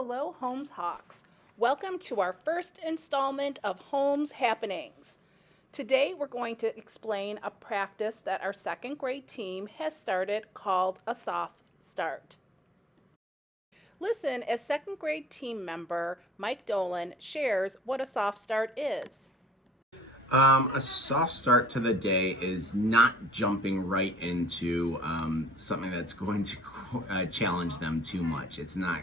Hello, Holmes Hawks. Welcome to our first installment of Holmes Happenings. Today we're going to explain a practice that our second grade team has started called a soft start. Listen as second grade team member Mike Dolan shares what a soft start is. A soft start to the day is not jumping right into something that's going to challenge them too much. It's not,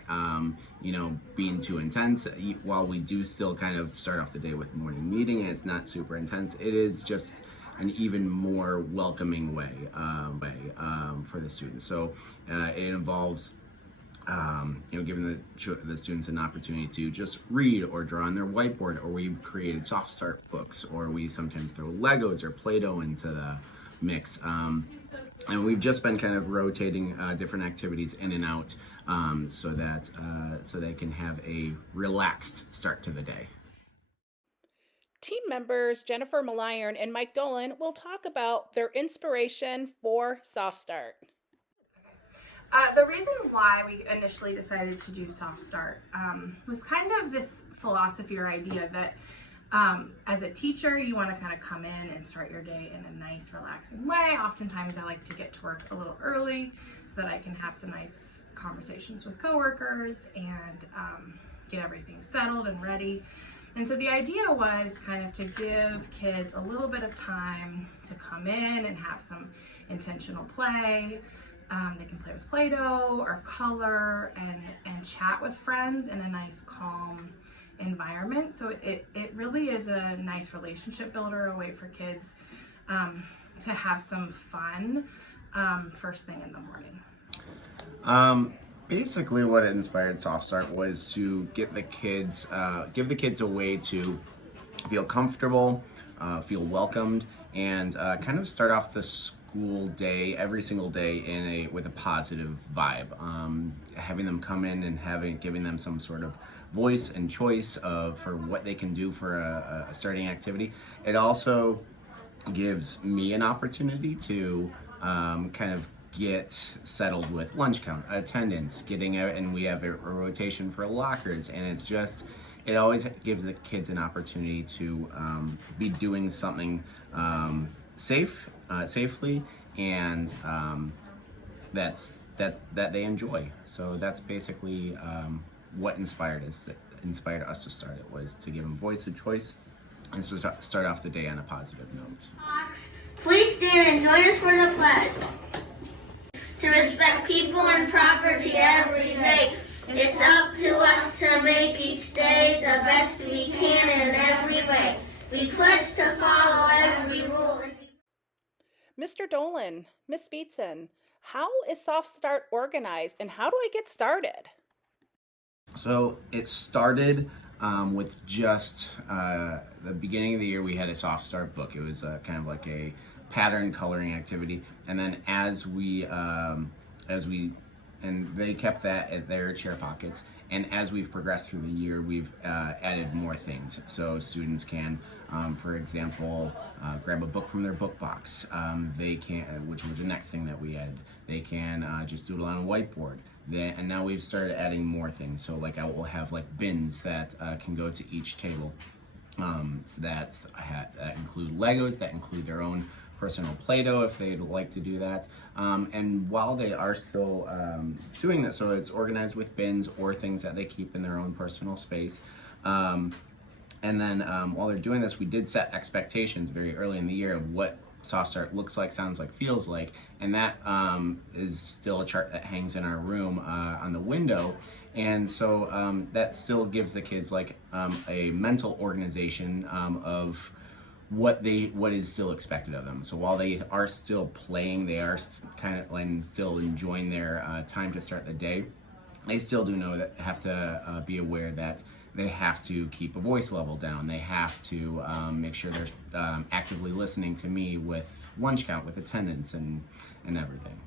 being too intense. While we do still kind of start off the day with morning meeting, and it's not super intense, it is just an even more welcoming way for the students. So it involves giving the students an opportunity to just read or draw on their whiteboard, or we created soft start books, or we sometimes throw Legos or Play-Doh into the mix. And we've just been kind of rotating different activities in and out so they can have a relaxed start to the day. Team members Jennifer Maliron and Mike Dolan will talk about their inspiration for Soft Start. The reason why we initially decided to do Soft Start was kind of this philosophy or idea that as a teacher, you want to kind of come in and start your day in a nice, relaxing way. Oftentimes, I like to get to work a little early so that I can have some nice conversations with coworkers and get everything settled and ready. And so the idea was kind of to give kids a little bit of time to come in and have some intentional play. They can play with Play-Doh or color and chat with friends in a nice, calm environment. So it really is a nice relationship builder, a way for kids to have some fun first thing in the morning. Basically, what inspired Soft Start was to get the kids, give the kids a way to feel comfortable, feel welcomed, and kind of start off the school day every single day with a positive vibe. Having them come in and giving them some sort of voice and choice for what they can do for a starting activity. It also gives me an opportunity to kind of get settled with lunch count, attendance, getting out, and we have a rotation for lockers, and it always gives the kids an opportunity to be doing something safely, and that they enjoy. So that's basically what inspired us to start it, was to give them voice and choice, and so start off the day on a positive note. Please stand and join us for the pledge. To respect people and property every day. It's up to us to make each day the best we can in every way. We pledge to follow every rule. Mr. Dolan, Miss Beatson, how is Soft Start organized and how do I get started? So it started with just the beginning of the year. We had a Soft Start book. It was kind of like a pattern coloring activity, and then as we and they kept that at their chair pockets. And as we've progressed through the year, we've added more things. So students can, for example, grab a book from their book box. They can, which was the next thing that we added. They can just doodle on a whiteboard. And now we've started adding more things. So like I will have like bins that can go to each table. So that include Legos, that include their own personal Play-Doh if they'd like to do that. And while they are still doing that, so it's organized with bins or things that they keep in their own personal space. And then while they're doing this, we did set expectations very early in the year of what Soft Start looks like, sounds like, feels like. And that is still a chart that hangs in our room on the window. And so that still gives the kids like a mental organization of what is still expected of them. So while they are still playing, they are kind of and still enjoying their time to start the day, they still do know that have to be aware that they have to keep a voice level down. They have to make sure they're actively listening to me with lunch count, with attendance, and everything.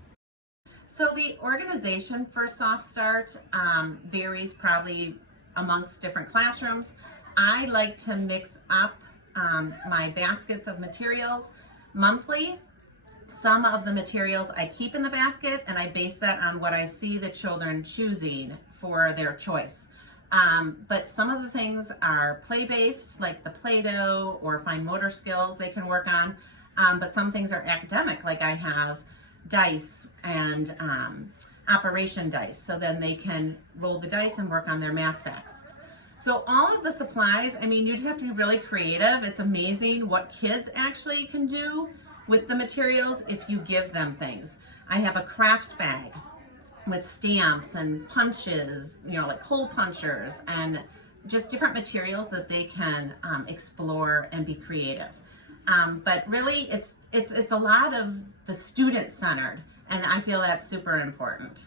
So the organization for Soft Start varies probably amongst different classrooms. I like to mix up my baskets of materials monthly. Some of the materials I keep in the basket, and I base that on what I see the children choosing for their choice. But some of the things are play-based, like the Play-Doh or fine motor skills they can work on. But some things are academic, like I have dice and operation dice, so then they can roll the dice and work on their math facts. So all of the supplies, I mean, you just have to be really creative. It's amazing what kids actually can do with the materials if you give them things. I have a craft bag with stamps and punches, like hole punchers, and just different materials that they can explore and be creative. But really, it's a lot of the student-centered, and I feel that's super important.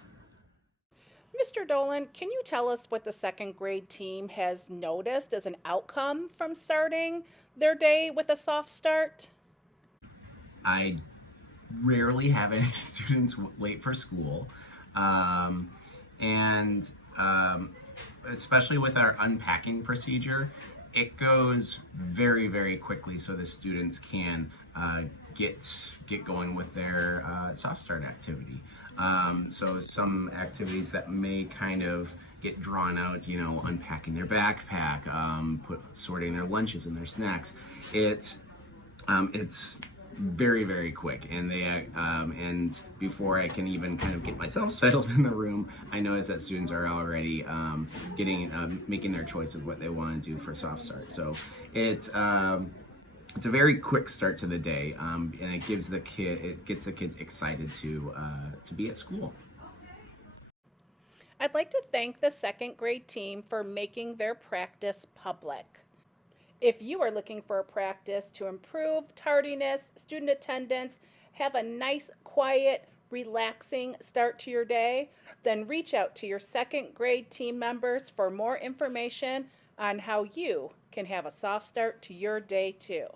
Mr. Dolan, can you tell us what the second grade team has noticed as an outcome from starting their day with a soft start? I rarely have any students late for school. And especially with our unpacking procedure, it goes very, very quickly so the students can get going with their soft start activity. So some activities that may kind of get drawn out, unpacking their backpack, sorting their lunches and their snacks. It's very, very quick, and and before I can even kind of get myself settled in the room, I notice that students are already making their choice of what they want to do for soft start. So it's a very quick start to the day, and it gets the kids excited to be at school. I'd like to thank the second grade team for making their practice public. If you are looking for a practice to improve tardiness, student attendance, have a nice, quiet, relaxing start to your day, then reach out to your second grade team members for more information on how you can have a soft start to your day too.